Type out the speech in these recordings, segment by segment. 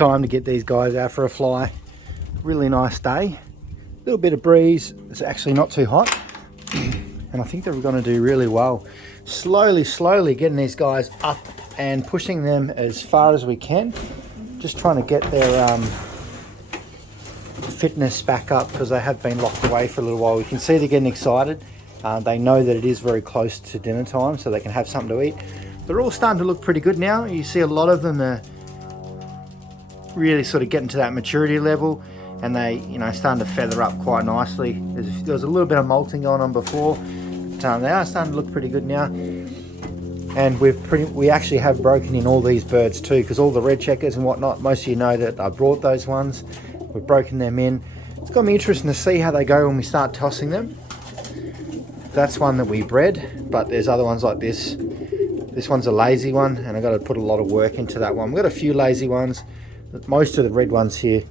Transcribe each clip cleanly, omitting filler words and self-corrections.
time to get these guys out for a fly. Really nice day. A little bit of breeze. It's actually not too hot. And I think that we're going to do really well. Slowly getting these guys up and pushing them as far as we can. Just trying to get their fitness back up, because they have been locked away for a little while. You can see they're getting excited. They know that it is very close to dinner time, so they can have something to eat. They're all starting to look pretty good now. You see a lot of them are really sort of getting to that maturity level, and they, you know, starting to feather up quite nicely. There was a little bit of molting going on before, but they are starting to look pretty good now. And we actually have broken in all these birds too, because all the red checkers and whatnot, most of you know that I brought those ones. We've broken them in. It's going to be interesting to see how they go when we start tossing them. That's one that we bred, but there's other ones like this. This one's a lazy one, and I've got to put a lot of work into that one. We've got a few lazy ones. Most of the red ones here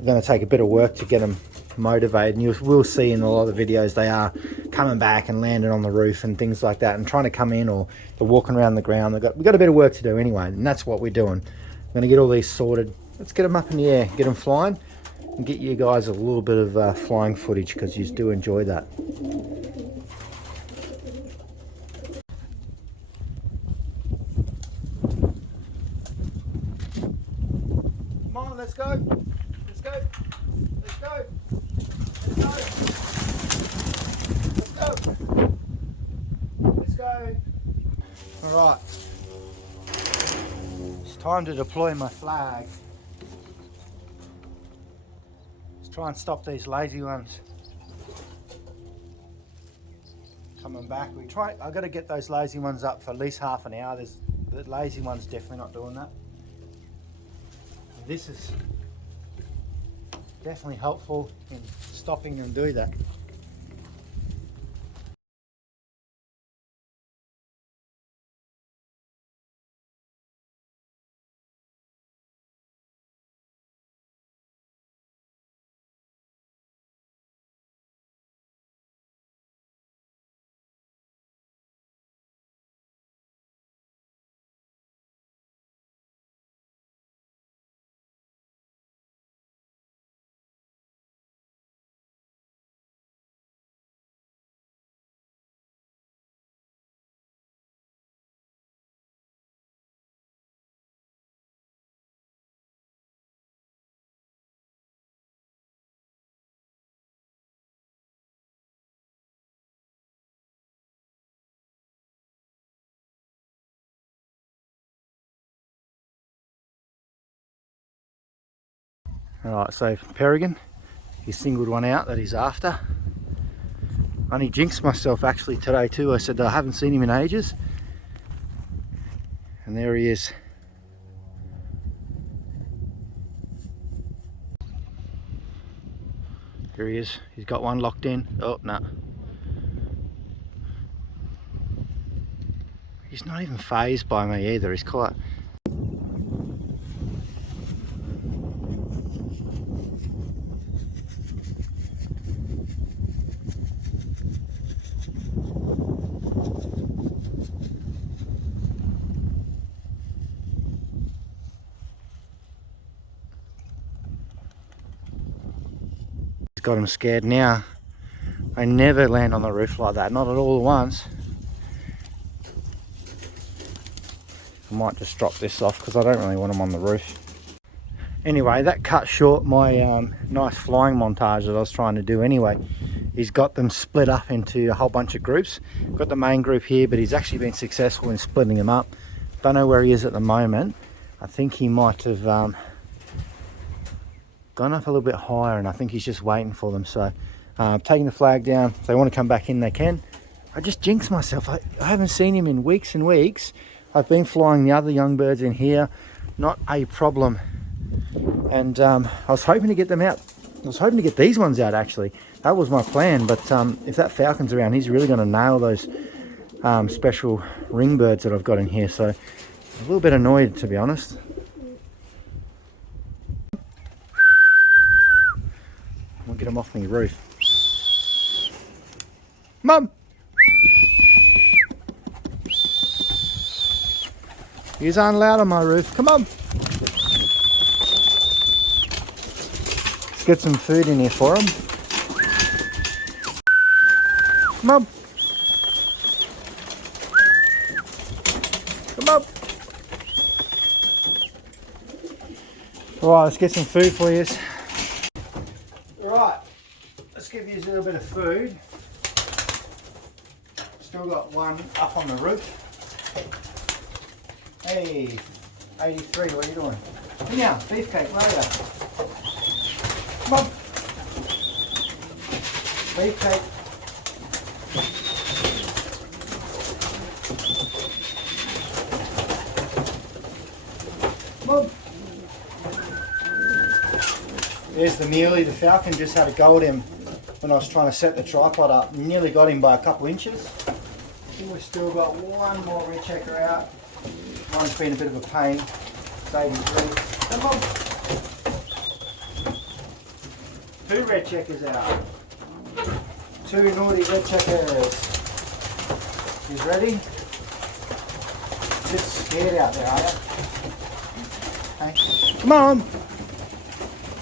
are going to take a bit of work to get them motivated, and you will see in a lot of the videos they are coming back and landing on the roof and things like that, and trying to come in, or they're walking around the ground. We've got a bit of work to do anyway, and that's what we're doing. We're going to get all these sorted. Let's get them up in the air, get them flying, and get you guys a little bit of flying footage, because you do enjoy that. Come on, let's go. Let's go. Let's go. Let's go. Let's go. Let's go. All right. It's time to deploy my flag. Let's try and stop these lazy ones coming back. I've got to get those lazy ones up for at least half an hour. The lazy one's definitely not doing that. This is definitely helpful in stopping them do that. Alright, so Peregrine, he singled one out that he's after. I only jinxed myself actually today too. I said I haven't seen him in ages. And there he is. Here he is. He's got one locked in. Oh, no. He's not even phased by me either. He's quite... Got him scared now. I never land on the roof like that, not at all at once. I might just drop this off because I don't really want him on the roof. Anyway, that cut short my nice flying montage that I was trying to do anyway. He's got them split up into a whole bunch of groups. Got the main group here, but he's actually been successful in splitting them up. Don't know where he is at the moment. I think he might have gone up a little bit higher, and I think he's just waiting for them. So taking the flag down. If they want to come back in, they can. I just jinxed myself. I haven't seen him in weeks and weeks. I've been flying the other young birds in here, not a problem. And I was hoping to get them out. I was hoping to get these ones out actually. That was my plan, but if that Falcon's around, he's really going to nail those special ring birds that I've got in here. So a little bit annoyed, to be honest. I'll get him off my roof. Mum! He's aren't allowed on my roof. Come on! get some food in here for him. Come on. Come on. Alright, let's get some food for you. Right, let's give you a little bit of food. Still got one up on the roof. Hey, 83, what are you doing? Now, beefcake, where are you? Come on. Beefcake. Come on. There's the mealy. The Falcon just had a go at him when I was trying to set the tripod up. Nearly got him by a couple inches. I think we've still got one more red checker out. One's been a bit of a pain. It's 83. Come on. 2 red checkers out. 2 naughty red checkers. You ready? A bit scared out there, are you? Okay. Come on.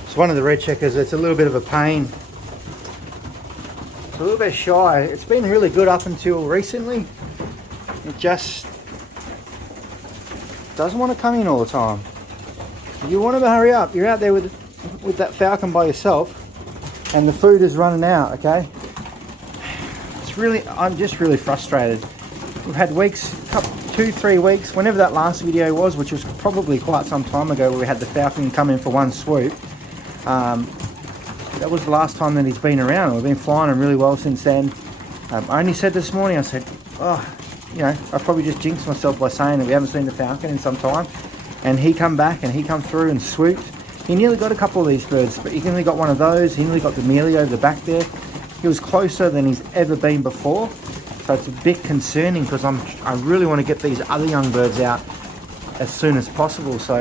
It's one of the red checkers. It's a little bit of a pain. It's a little bit shy. It's been really good up until recently. It just doesn't want to come in all the time. You want to hurry up. You're out there with that Falcon by yourself and the food is running out, okay? I'm just really frustrated. We've had weeks, 2-3 weeks, whenever that last video was, which was probably quite some time ago, where we had the Falcon come in for one swoop. That was the last time that he's been around. We've been flying him really well since then. I only said this morning, I said, oh, you know, I probably just jinxed myself by saying that we haven't seen the Falcon in some time. And he come back and he come through and swooped. He nearly got a couple of these birds, but he nearly got one of those. He nearly got the mealy over the back there. He was closer than he's ever been before. So it's a bit concerning because I really want to get these other young birds out as soon as possible. So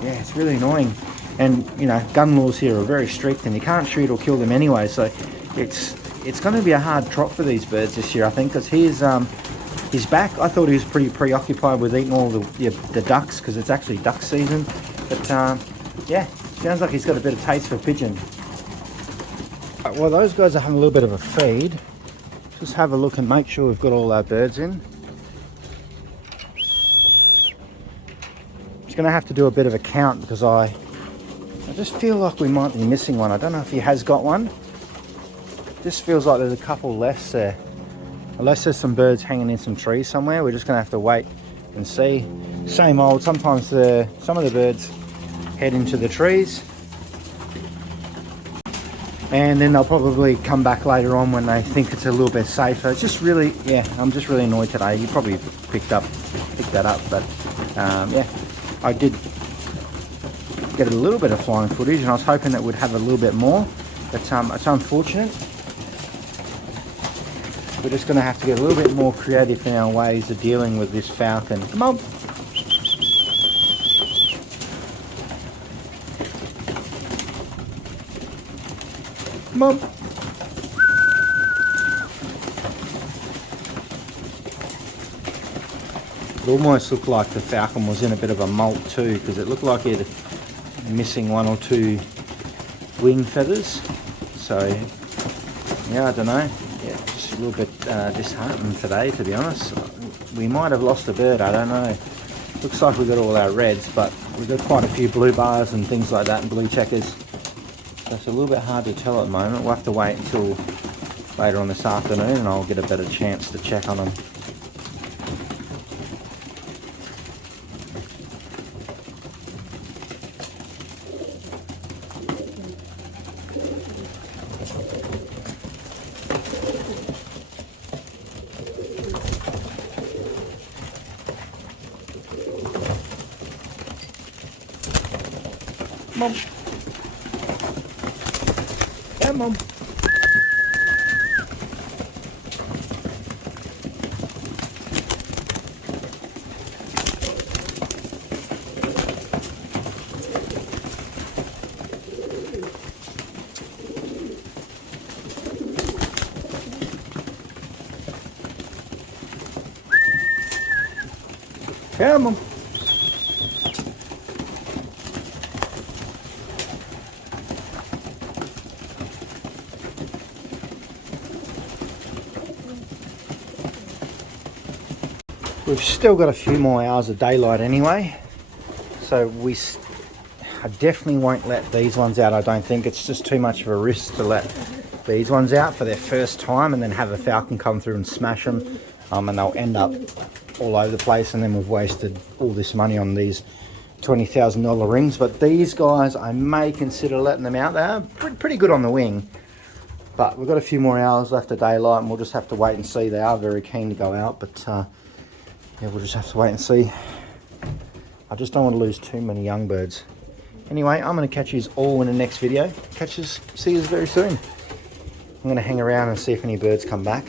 yeah, it's really annoying. And you know, gun laws here are very strict and you can't shoot or kill them anyway. So it's going to be a hard trot for these birds this year, I think, because he's back. I thought he was pretty preoccupied with eating all the ducks because it's actually duck season. But yeah, sounds like he's got a bit of taste for pigeon. Right, well, those guys are having a little bit of a feed. Just have a look and make sure we've got all our birds in. Just going to have to do a bit of a count because I just feel like we might be missing one. I don't know if he has got one. This feels like there's a couple less there. Unless there's some birds hanging in some trees somewhere, we're just going to have to wait and see. Same old, sometimes some of the birds head into the trees. And then they'll probably come back later on when they think it's a little bit safer. It's just really, yeah, I'm just really annoyed today. You probably picked that up, but yeah, I did get a little bit of flying footage and I was hoping that we'd have a little bit more, but it's unfortunate. We're just going to have to get a little bit more creative in our ways of dealing with this Falcon. Come on. Come on. It almost looked like the Falcon was in a bit of a molt too, because it looked like he had missing 1 or 2 wing feathers. So yeah, I don't know. Yeah, just a little bit disheartened today, to be honest. We might have lost a bird, I don't know. Looks like we got all our reds, but we've got quite a few blue bars and things like that and blue checkers. So it's a little bit hard to tell at the moment. We'll have to wait until later on this afternoon and I'll get a better chance to check on them. Come on. Come on. Come on. We've still got a few more hours of daylight anyway, so I definitely won't let these ones out. I don't think it's just too much of a risk to let these ones out for their first time and then have a falcon come through and smash them, and they'll end up all over the place, and then we've wasted all this money on these $20,000 rings. But these guys, I may consider letting them out. They're pretty good on the wing, but we've got a few more hours left of daylight, and we'll just have to wait and see. They are very keen to go out, but yeah, we'll just have to wait and see. I just don't want to lose too many young birds. Anyway, I'm going to catch you all in the next video. See you very soon. I'm going to hang around and see if any birds come back.